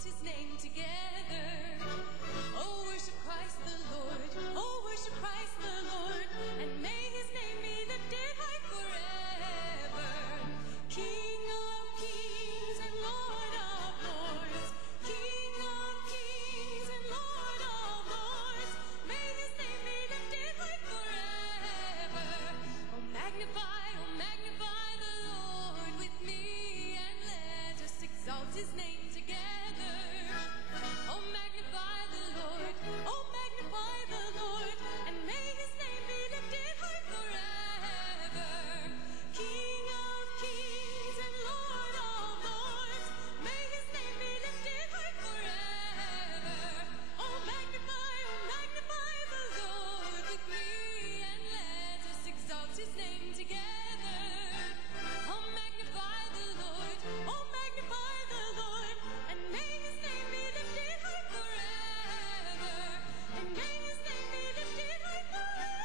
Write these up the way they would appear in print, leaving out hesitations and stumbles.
exalt his name together. Oh, worship Christ the Lord. Oh, worship Christ the Lord. And may his name be lifted high forever. King of kings and Lord of lords. King of kings and Lord of lords. May his name be lifted high forever. Oh, magnify the Lord with me, and let us exalt his name together. Oh, magnify the Lord. Oh, magnify the Lord. And may his name be lifted high forever. King of kings and Lord of lords. May his name be lifted high forever. Oh, magnify the Lord with me, and let us exalt his name together. Oh, magnify the Lord. Oh, magnify the Lord. And may his name be lifted high forever. And may his name be lifted high forever.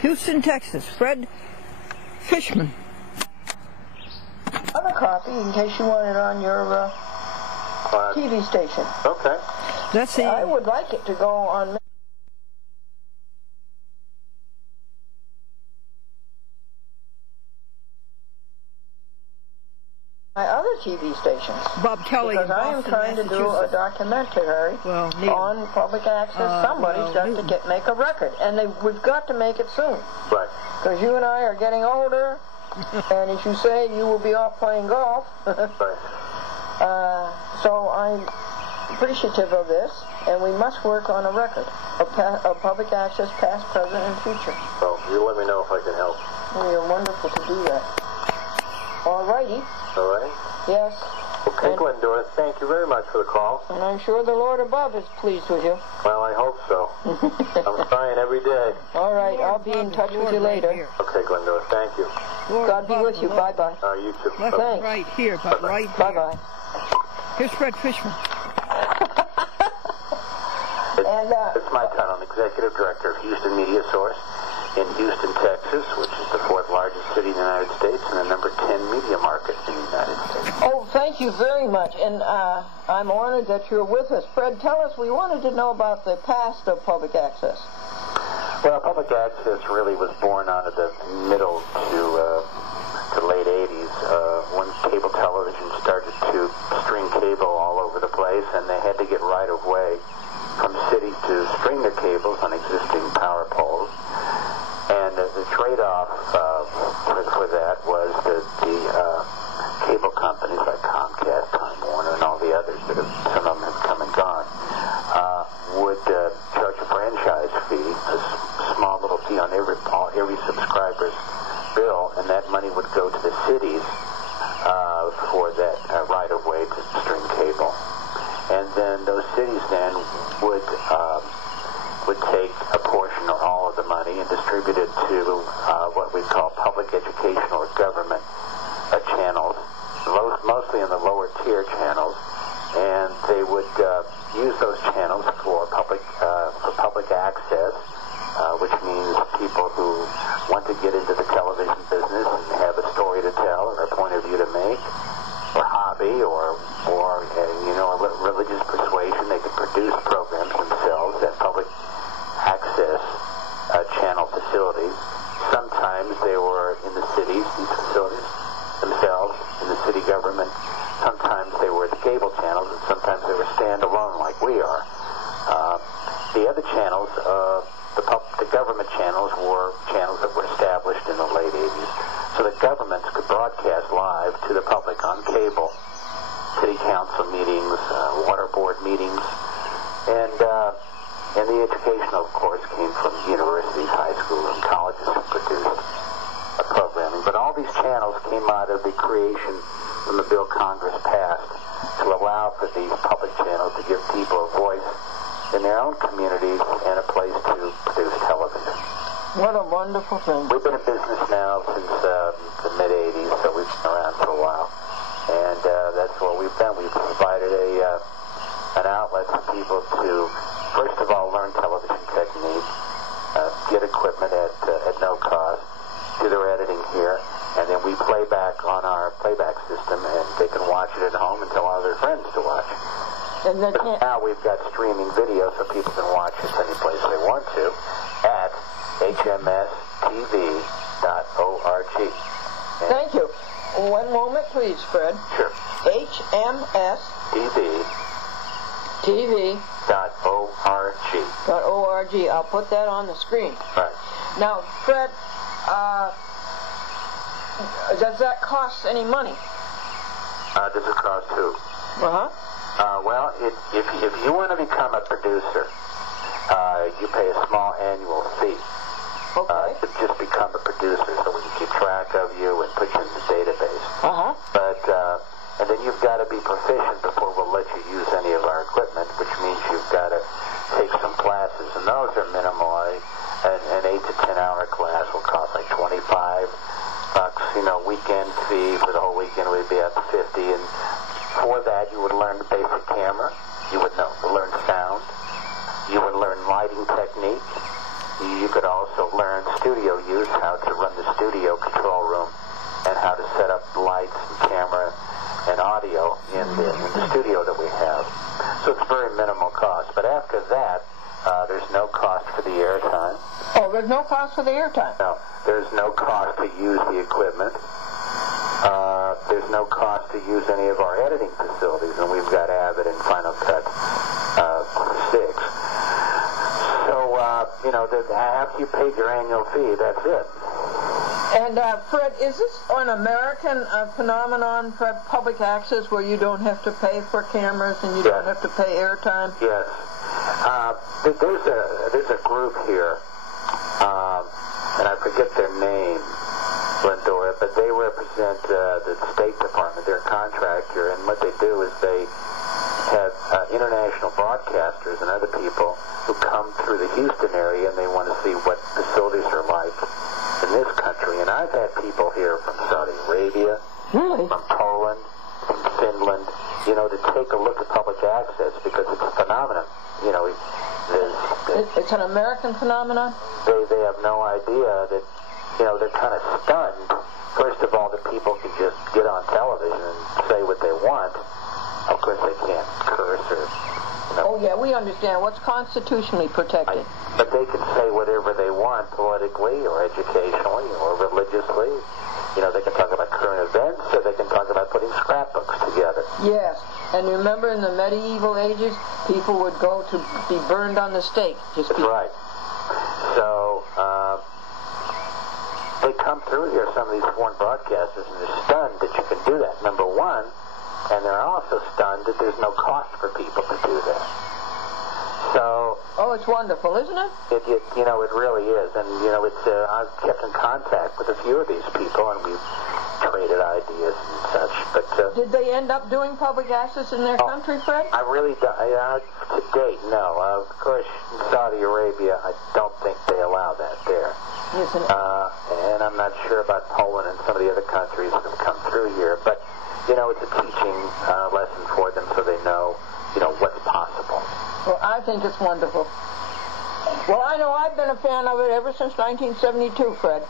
Houston, Texas. Fred Fichman. Other copy in case you want it on your TV station. Okay. Let's see. I would like it to go on my other TV stations. Bob Kelly. Because I am trying to do a documentary on public access. Somebody's got to make a record, and we've got to make it soon. Right. Because you and I are getting older, and as you say, you will be off playing golf. Right. So I'm appreciative of this, and we must work on a record of public access, past, present, and future. Well, you let me know if I can help. You're wonderful to do that. All righty. All right. Yes. Okay, Glendora, thank you very much for the call. And I'm sure the Lord above is pleased with you. Well, I hope so. I'm trying every day. All right, I'll be in touch with you later. Okay, Glendora, thank you. God be with you. Bye-bye. You too. Thanks. Right here, but Bye-bye. right here. Bye-bye. Here's Fred Fichman. It's my time. I'm Executive Director of Houston Media Source in Houston, Texas, which is the 4th largest city in the United States and the number 10 media market in the United States. Oh, thank you very much. And I'm honored that you're with us. Fred, tell us, we wanted to know about the past of public access. Well, public access really was born out of the middle to late 80s when cable television started to string cable all over the place, and they had to get right of way from cities to string their cables on existing power poles. And the trade-off for that was that the cable companies like Comcast, Time Warner, and all the others that some of them have come and gone, would charge a franchise fee, a small little fee on every subscriber's bill, and that money would go to the cities for that right-of-way to string cable. And then those cities then would take a portion or all of the money and distribute it to what we call public educational or government channels, mostly in the lower tier channels, and they would use those channels for public access, which means people who want to get into the television business and have a story to tell or a point of view to make, or hobby, or a religious persuasion. They could produce programs themselves at public access channel facilities. Sometimes they were in the cities, these facilities themselves, in the city government. Sometimes they were the cable channels, and sometimes they were standalone like we are. The other channels, the government channels, were channels that were established in the late 80s so that governments could broadcast live to the public on cable, city council meetings, water board meetings, and the education, of course, came from universities, high schools, and colleges who produced programming. But all these channels came out of the creation when the bill Congress passed to allow for these public channels to give people a voice in their own communities and a place to produce television. What a wonderful thing. We've been in business now since the mid-'80s, so we've been around for a while. And that's what we've done. We've provided an outlet for people to, first of all, learn television technique, get equipment at no cost, do their editing here, and then we play back on our playback system, and they can watch it at home and tell all their friends to watch. And they But can't... now we've got streaming video, so people can watch this any place they want to at hmstv.org. Thank you. One moment, please, Fred. Sure. hmstv.org. I'll put that on the screen. Right. Now, Fred, does that cost any money? Does it cost who? Uh-huh. Well, if you want to become a producer, you pay a small annual fee. Okay. To just become a producer, so we can keep track of you and put you in the database. Uh-huh. But and then you've got to be proficient before we'll let you use any of our equipment, which means you've got to take some classes, and those are minimal. An 8 to 10 hour class will cost like $25. Weekend fee for the whole weekend would be up to $50, and for that you would learn the basic camera, you would learn sound, you would learn lighting technique. You could also learn studio use, how to run the studio control room, and how to set up lights and camera and audio in the studio that we have. So it's very minimal cost. But after that, there's no cost for the airtime. Oh, there's no cost for the airtime? No, there's no cost to use the equipment. There's no cost to use any of our editing facilities, and we've got Avid and Final Cut 6. So, after you paid your annual fee, that's it. And, Fred, is this an American phenomenon, Fred, public access, where you don't have to pay for cameras and you don't have to pay airtime? Yes. There's a group here, and I forget their name, Glendora, but they represent the State Department. They're a contractor, and what they do is they have international broadcasters and other people who come through the Houston area, and they want to see what facilities are like in this country. And I've had people here from Saudi Arabia, Really? from Poland, from Finland, to take a look at public access, because it's a phenomenon. It's an American phenomenon? They have no idea that, they're kind of stunned. First of all, that people can just get on television and say what they want. Of course, they can't curse or... Oh, yeah, we understand. What's constitutionally protected? But they can say whatever they want politically or educationally or religiously. They can talk about current events, or they can talk about putting scrapbooks together. Yes, and remember in the medieval ages, people would go to be burned on the stake. That's right. So, they come through here, some of these foreign broadcasters, and they're stunned that you can do that, number one, and they're also stunned that there's no cost for people to do that. So... Oh, it's wonderful, isn't it? It really is. And, I've kept in contact with a few of these people, and we've traded ideas and such. But did they end up doing public access in their country, Fred? I really don't. To date, no. Of course, in Saudi Arabia, I don't think they allow that there. Isn't it? And I'm not sure about Poland and some of the other countries that have come through here. But, it's a teaching lesson for them, so they know, what's possible. Well, I think it's wonderful. Well, I know I've been a fan of it ever since 1972, Fred.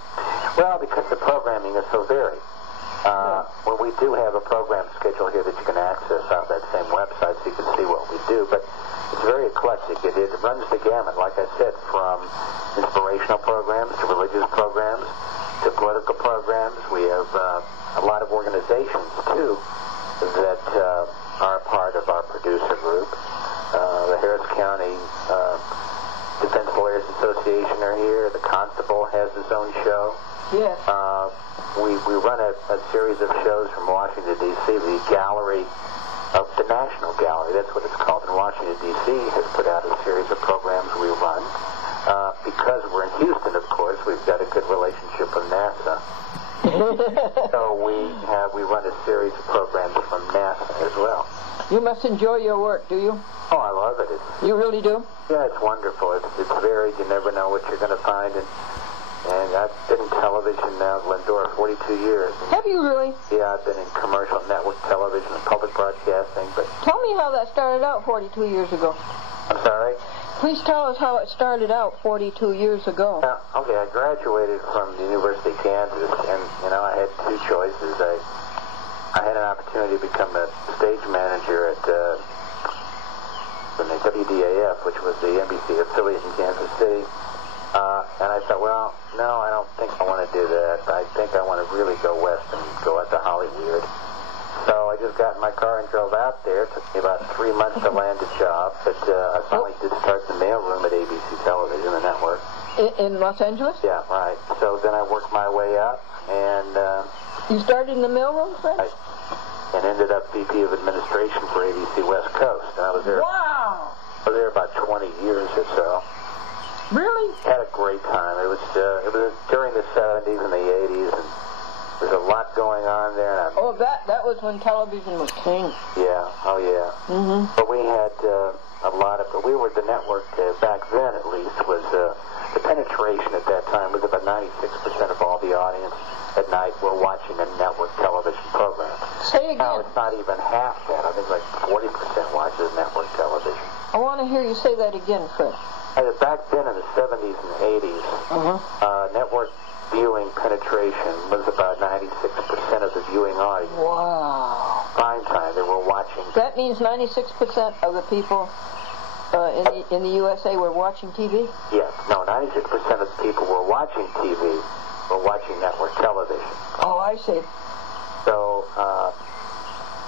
Well, because the programming is so varied. Well, we do have a program schedule here that you can access off that same website, so you can see what we do. But it's very eclectic. It runs the gamut, like I said, from inspirational programs to religious programs to political programs. We have a lot of organizations, too, that are a part of our producer group. The Harris County Defense Lawyers Association are here. The Constable has his own show. Yes. we run a series of shows from Washington, D.C. The gallery, the National Gallery, that's what it's called in Washington, D.C., has put out a series of programs we run. Because we're in Houston, of course, we've got a good relationship with NASA. So we run a series of programs from NASA as well. You must enjoy your work, do you? Oh, I love it. You really do? Yeah, it's wonderful. It's varied. You never know what you're going to find. And I've been in television now, Glendora, 42 years. Have you really? Yeah, I've been in commercial network television and public broadcasting. But tell me how that started out 42 years ago. I'm sorry? Please tell us how it started out 42 years ago. Okay, I graduated from the University of Kansas, and, I had two choices. I had an opportunity to become a stage manager at the WDAF, which was the NBC affiliate in Kansas City. And I thought, well, no, I don't think I want to do that. I think I want to really go west and go out to Hollywood. So I just got in my car and drove out there. It took me about 3 months to land a job, but I finally did start the mailroom at ABC Television, the network. In Los Angeles? Yeah, right. So then I worked my way up, and... you started in the mailroom, Fred? And ended up VP of Administration for ABC West Coast. And I was there... Wow! I was there about 20 years or so. Really? Had a great time. It was during the 70s and the 80s, and there's a lot going on there. And that was when television was king. Yeah, oh yeah. Mm-hmm. But we had a lot of, we were the network back then at least, was the penetration at that time was about 96% of all the audience at night were watching a network television program. Say again. Now it's not even half that. I think like 40% watches network television. I want to hear you say that again, Fred. Back then in the 70s and 80s, network viewing penetration was about 96% of the viewing audience. Wow. Prime time, they were watching. That means 96% of the people in the USA were watching TV? Yes. No, 96% of the people were watching TV were watching network television. Oh, I see. So,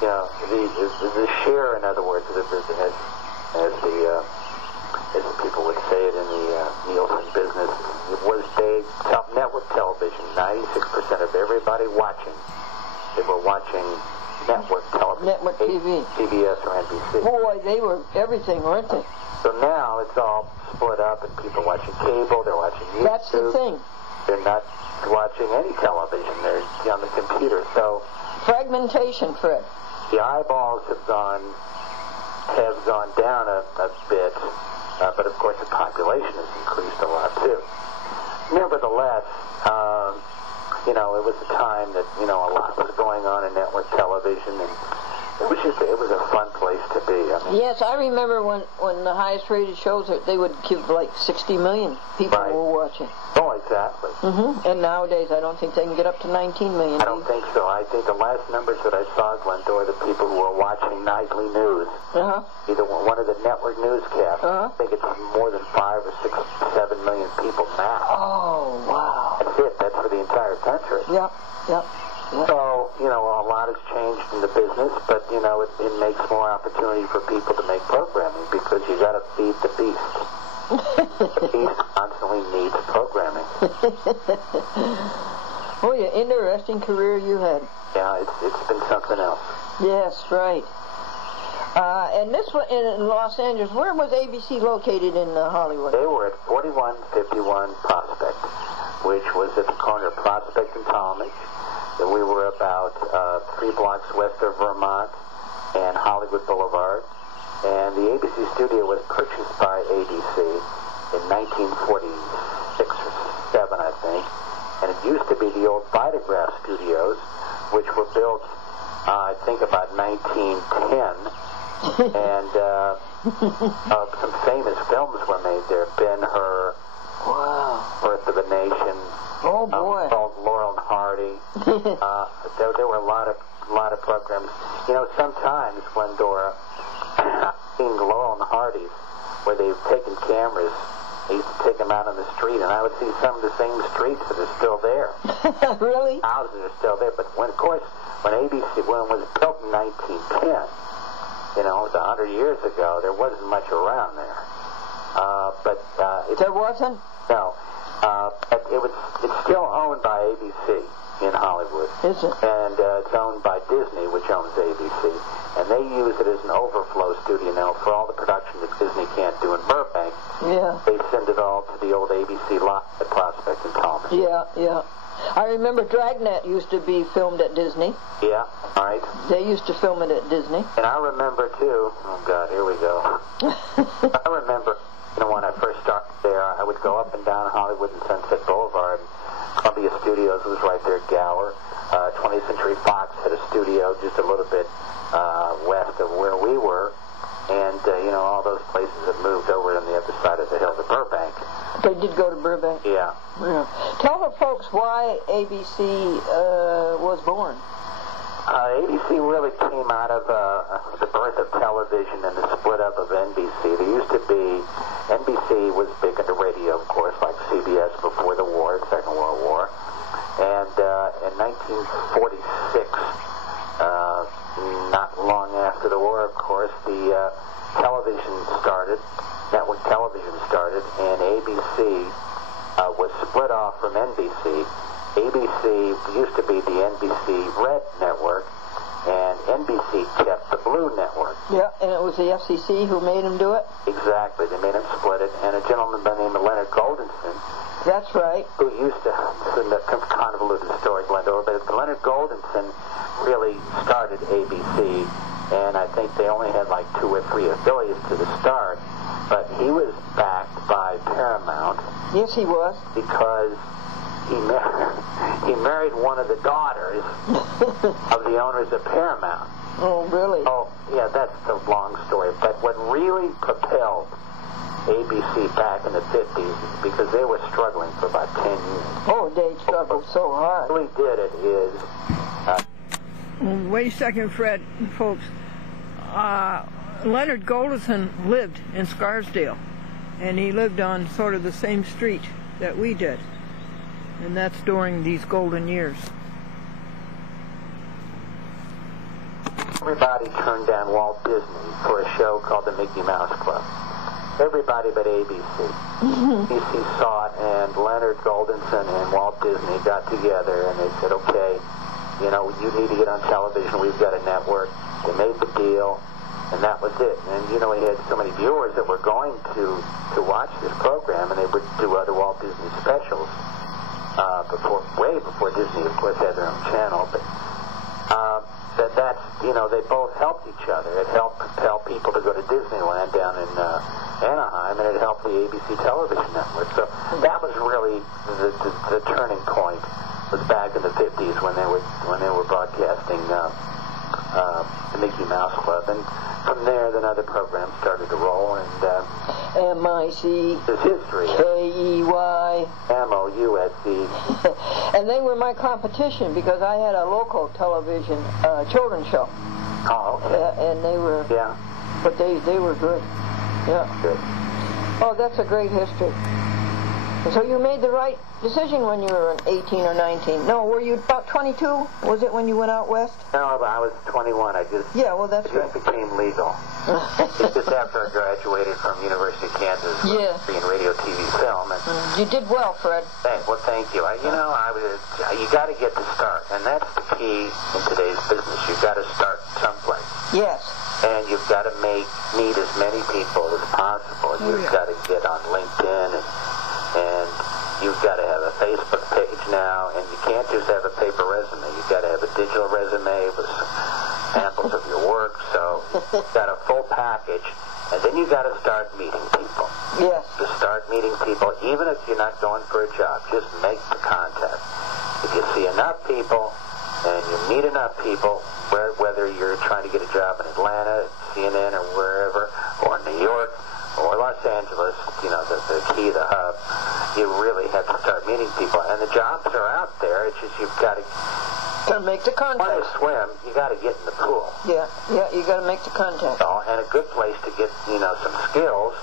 the share, in other words, as the people would say it in the Nielsen business, it was big. Network television, 96% of everybody watching, they were watching network television. Network TV. CBS or NBC. Boy, they were everything, weren't they? So now it's all split up, and people watching cable, they're watching YouTube. That's the thing. They're not watching any television. They're on the computer. So fragmentation, Fred. the eyeballs have gone down a bit. But of course the population has increased a lot too. Nevertheless, it was a time that, a lot was going on in network television, and it was a fun place to be. Yes, I remember when the highest rated shows, they would give like 60 million people were watching. Oh, exactly. Mm-hmm. And nowadays, I don't think they can get up to 19 million. I don't think so. I think the last numbers that I saw, Glendora, the people who were watching nightly news, either one of the network newscasts, I think it's more than 5 or 6, 7 million people now. Oh, wow. That's it. That's for the entire country. Yep. So, a lot has changed in the business, but, it makes more opportunity for people to make programming because you got to feed the beast. The beast constantly needs programming. Oh, yeah, interesting career you had. Yeah, it's been something else. Yes, right. And this one in Los Angeles, where was ABC located in Hollywood? They were at 4151 Prospect, which was at the corner of Prospect and Talmadge. And we were about 3 blocks west of Vermont and Hollywood Boulevard. And the ABC studio was purchased by ABC in 1946 or 7, I think. And it used to be the old Vitagraph studios, which were built, I think, about 1910. And some famous films were made there. Ben-Hur, Birth of a Nation. Oh, boy. Laurel and Hardy. There were a lot of programs. Sometimes, Glendora, I've seen Laurel and Hardy's where they've taken cameras. They used to take them out on the street, and I would see some of the same streets that are still there. Really? Houses are still there. But when ABC, when it was built in 1910, it was 100 years ago, there wasn't much around there. There wasn't? No. It's still owned by ABC in Hollywood. Is it? And it's owned by Disney, which owns ABC. And they use it as an overflow studio now for all the production that Disney can't do in Burbank. Yeah. They send it all to the old ABC lot at Prospect and Thomas. Yeah, yeah. I remember Dragnet used to be filmed at Disney. Yeah, all right. They used to film it at Disney. And I remember, too, oh, God, here we go. I remember, when I first started there, I would go up and down Hollywood and Sunset Boulevard. Columbia Studios was right there at Gower. 20th Century Fox had a studio just a little bit west of where we were. And, all those places have moved over on the other side of the hill to Burbank. They did go to Burbank? Yeah. Yeah. Tell the folks why ABC was born. ABC really came out of the birth of television and the split up of NBC. There used to be, NBC was big into radio, of course, like CBS before the war, the Second World War. And in 1946, not long after the war, of course, the television started, network television started, and ABC was split off from NBC. ABC used to be the NBC Red Network, and NBC kept the Blue Network. Yeah, and it was the FCC who made him do it? Exactly. They made him split it, and a gentleman by the name of Leonard Goldenson, that's right, who used to, it's a convoluted story, Glendora, but Leonard Goldenson really started ABC, and I think they only had like 2 or 3 affiliates to the start, but he was backed by Paramount. Yes, he was. Because he married one of the daughters of the owners of Paramount. Oh, really? Oh, yeah, that's the long story. But what really propelled ABC back in the 50s, because they were struggling for about 10 years. Oh, they struggled so hard. What really did it is... Wait a second, Fred, folks. Leonard Goldenson lived in Scarsdale, and he lived on sort of the same street that we did. And that's during these golden years. Everybody turned down Walt Disney for a show called the Mickey Mouse Club. Everybody but ABC. ABC saw it, and Leonard Goldenson and Walt Disney got together, and they said, okay, you need to get on television. We've got a network. They made the deal, and that was it. And, he had so many viewers that were going to watch this program, and they would do other Walt Disney specials. Way before Disney, of course, had their own channel, but they both helped each other. It helped propel people to go to Disneyland down in Anaheim, and it helped the ABC television network. So that was really the turning point. Was back in the 50s when they were broadcasting the Mickey Mouse Club, and from there, then other programs started to roll, and M-I-C is history. K-E-Y M-O-U-S-E. And they were my competition because I had a local television children's show. Oh, okay. And they were, Yeah. but they were good. Yeah. Good. Oh, that's a great history. So you made the right decision when you were 18 or 19. No, were you about 22? Was it when you went out west? No, but I was 21. I just became legal. It's just after I graduated from University of Kansas in radio, TV, film. And you did well, Fred. Thank you. You got to get to start, and that's the key in today's business. You've got to start someplace. Yes. And you've got to meet as many people as possible. You've got to get on LinkedIn, and you've got to have a Facebook page now, and you can't just have a paper resume. You've got to have a digital resume with some samples of your work. So you've got a full package, and then you've got to start meeting people. Yes. To start meeting people, even if you're not going for a job, just make the contact. If you see enough people, and you meet enough people, whether you're trying to get a job in Atlanta, CNN, or wherever, or New York, or Los Angeles, the key, the hub, you really have to start meeting people. And the jobs are out there. It's just you've got to make the contact. Want to swim, you got to get in the pool. Yeah, you got to make the contact. And a good place to get, some skills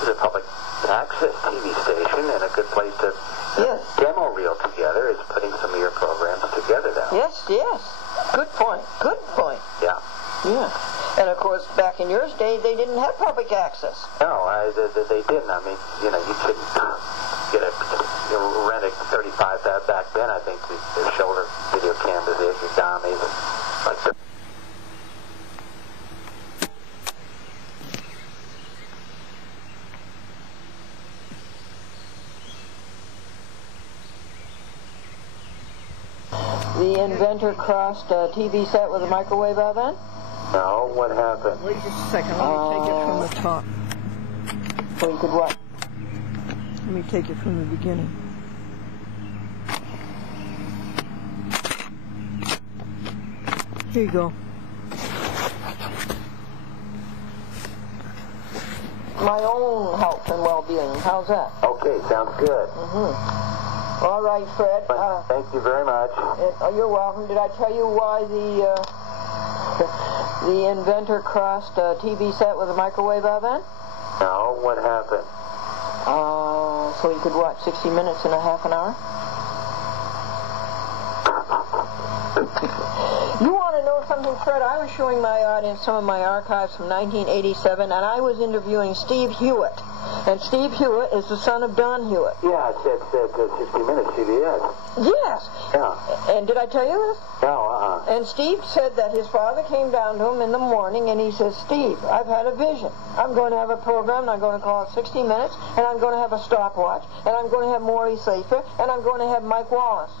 is a public access TV station, and a good place to demo reel together is putting some of your programs together now. Yes. Good point. Yeah. Yeah. And, of course, back in your day, they didn't have public access. No, they didn't. I mean, you couldn't get a you rent a 35 back then. I think the shoulder video cameras, the Dummies, like that. The Inventor crossed a TV set with a microwave oven? No, what happened? Wait just a second. Let me take it from the top. So you could what? Let me take it from the beginning. Here you go. My own health and well-being. How's that? Okay, sounds good. All right, Fred. Thank you very much. You're welcome. Did I tell you why the Inventor crossed a TV set with a microwave oven? No, what happened? So you could watch 60 Minutes in a half an hour? You want to know something, Fred? I was showing my audience some of my archives from 1987, and I was interviewing Steve Hewitt. And Steve Hewitt is the son of Don Hewitt. Yeah, it said 60 Minutes, CBS. Yes. Yeah. And did I tell you this? No, And Steve said that his father came down to him in the morning and he says, Steve, I've had a vision. I'm going to have a program and I'm going to call it 60 Minutes and I'm going to have a stopwatch and I'm going to have Maury Safer and I'm going to have Mike Wallace.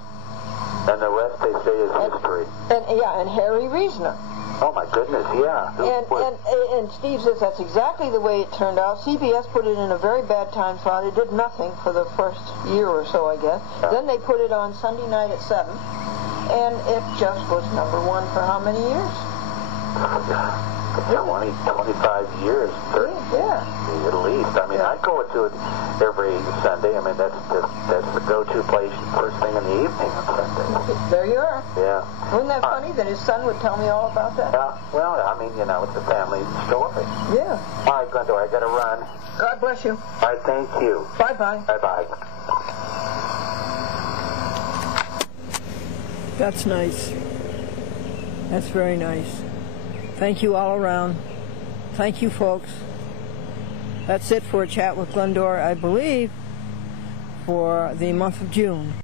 And the rest, they say, is history. And Harry Reasoner. Oh, my goodness, yeah. And Steve says that's exactly the way it turned out. CBS put it in a very bad time slot. It did nothing for the first year or so, I guess. Yeah. Then they put it on Sunday night at 7. And it just was number one for how many years? 20, 25 years. 30, Yeah. at least. I mean, I go to it every Sunday. I mean, that's the go-to place first thing in the evening on Sunday. There you are. Yeah. Wasn't that funny that his son would tell me all about that? Yeah. Well, I mean, you know, it's a family story. Yeah. All right, Glendora, I got to run. God bless you. All right, thank you. Bye-bye. Bye-bye. That's nice. That's very nice. Thank you all around. Thank you, folks. That's it for a chat with Glendora, I believe, for the month of June.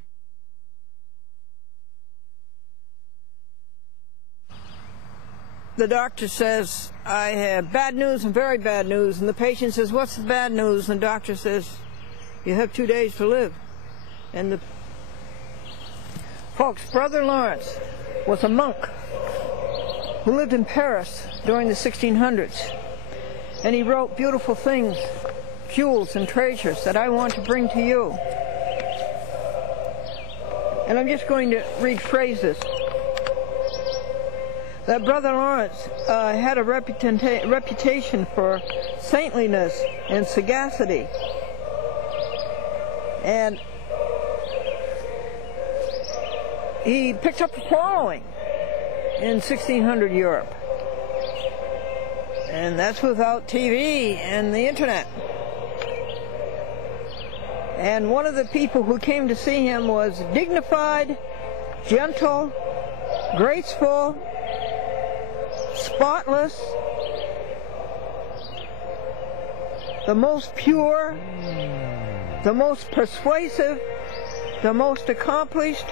The doctor says, I have bad news and very bad news. And the patient says, what's the bad news? And the doctor says, you have 2 days to live. And the folks, Brother Lawrence was a monk who lived in Paris during the 1600s. And he wrote beautiful things, jewels and treasures that I want to bring to you. And I'm just going to read phrases. That Brother Lawrence had a reputation for saintliness and sagacity. And he picked up a following in 1600 Europe. And that's without TV and the internet. And one of the people who came to see him was dignified, gentle, graceful, spotless, the most pure, the most persuasive, the most accomplished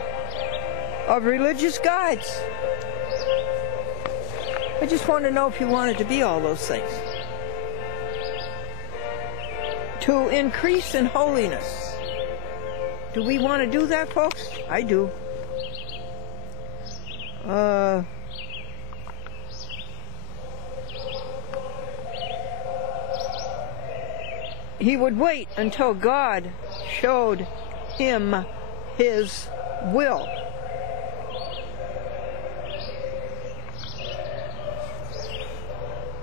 of religious guides. I just want to know if you wanted to be all those things. To increase in holiness. Do we want to do that, folks? I do. He would wait until God showed him his will.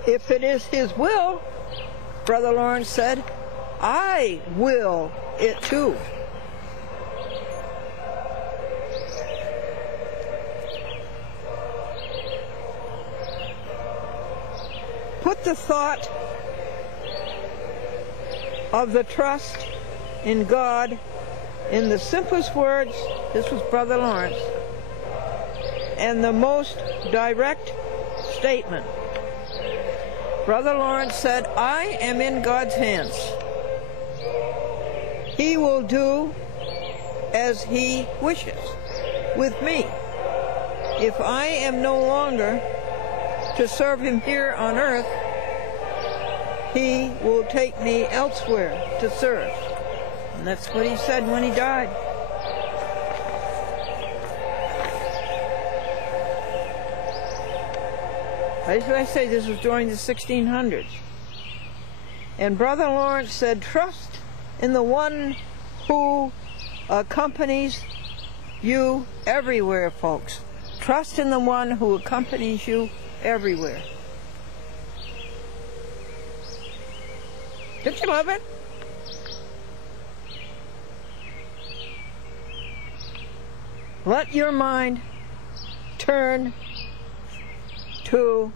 If it is his will, Brother Lawrence said, I will it too. Put the thought of the trust in God in the simplest words, this was Brother Lawrence, and the most direct statement. Brother Lawrence said, I am in God's hands. He will do as he wishes with me. If I am no longer to serve him here on earth, he will take me elsewhere to serve. And that's what he said when he died. As I say, this was during the 1600s. And Brother Lawrence said, trust in the one who accompanies you everywhere, folks. Trust in the one who accompanies you everywhere. Don't you love it? Let your mind turn to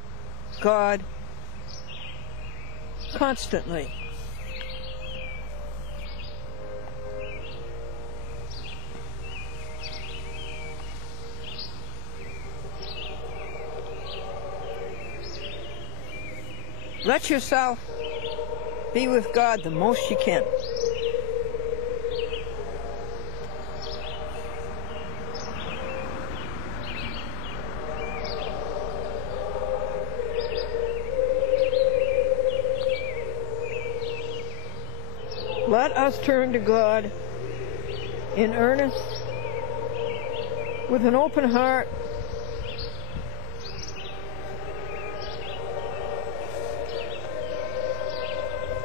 God constantly. Let yourself be with God the most you can. Let us turn to God in earnest, with an open heart,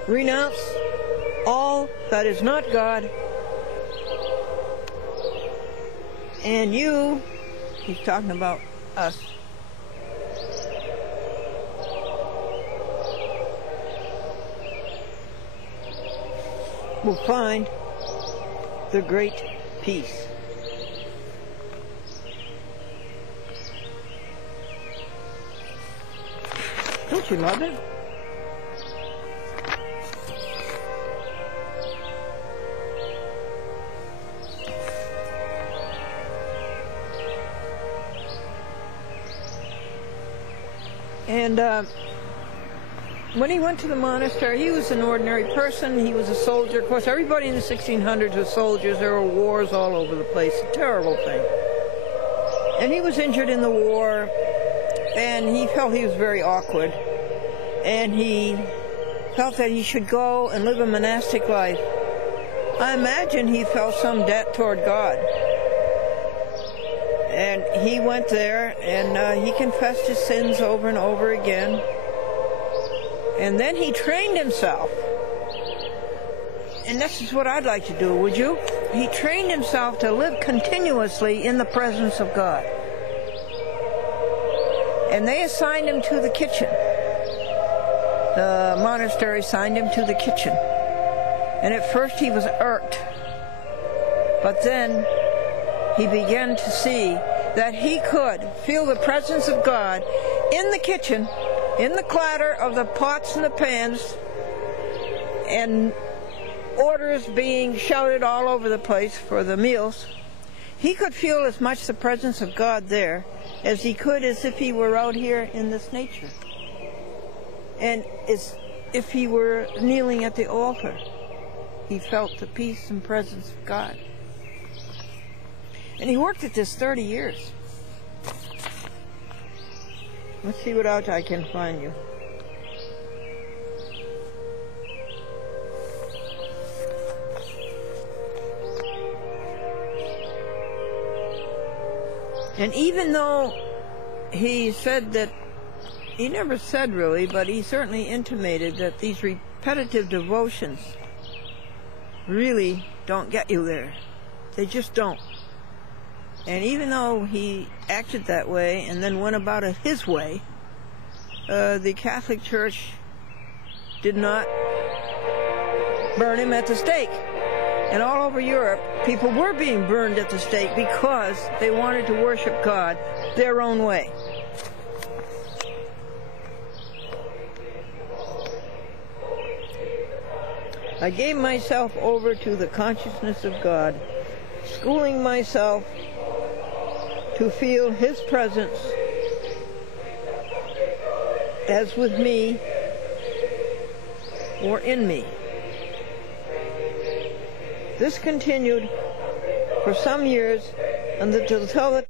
renounce all that is not God, and you, he's talking about us, will find the great peace. Don't you love it? And when he went to the monastery, he was an ordinary person. He was a soldier. Of course, everybody in the 1600s was soldiers. There were wars all over the place. A terrible thing. And he was injured in the war, and he felt he was very awkward. And he felt that he should go and live a monastic life. I imagine he felt some debt toward God. And he went there, and he confessed his sins over and over again. And then he trained himself. And this is what I'd like to do, would you? He trained himself to live continuously in the presence of God. And they assigned him to the kitchen. The monastery assigned him to the kitchen. And at first he was irked. But then he began to see that he could feel the presence of God in the kitchen, in the clatter of the pots and the pans, and orders being shouted all over the place for the meals. He could feel as much the presence of God there as he could as if he were out here in this nature, and as if he were kneeling at the altar. He felt the peace and presence of God. And he worked at this 30 years. Let's see what else I can find you. And even though he said that, he never said really, but he certainly intimated that these repetitive devotions really don't get you there. They just don't. And even though he acted that way and then went about it his way, the Catholic Church did not burn him at the stake. And all over Europe, people were being burned at the stake because they wanted to worship God their own way. I gave myself over to the consciousness of God, schooling myself to feel His presence as with me or in me. This continued for some years until the